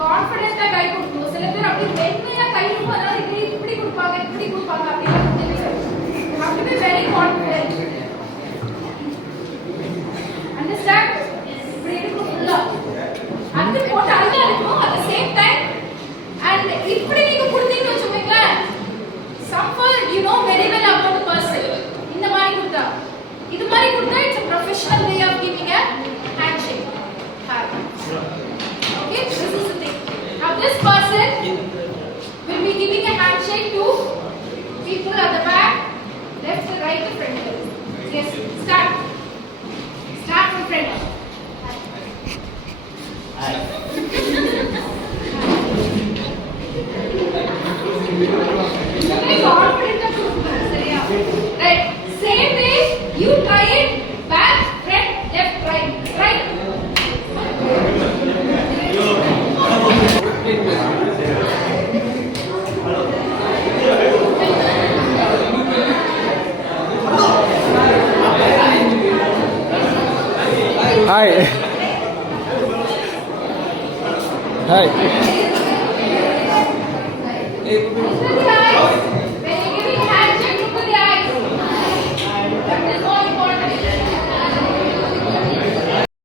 கான்ஃபிடென்ட்டா கை கொடுக்கணும். சில பேர் அப்படி மென்மையா கை கொடுப்பாங்க, இப்படி கொடுப்பாங்க, அப்படி எல்லாம் கொடுக்கல. You have to be very confident. Understand? இப்படி இருக்கும் ஃபுல்லா. அது போட்டு அழகா இருக்கும் at the same time. And இப்படி நீங்க கொடுத்தீங்கன்னு வச்சுக்கோங்களேன், someone you know very well about the person. இந்த மாதிரி கொடுத்தா, இது மாதிரி கொடுத்தா it's a professional way of giving a handshake. Okay, this is the thing. Now this person will be giving a handshake to people at the back, left, right, front. Yes, start from front. Hi. Very confident of you, சரியா? Right. Same way you try it back, front, left, right, right. Hi. Hi. Hi.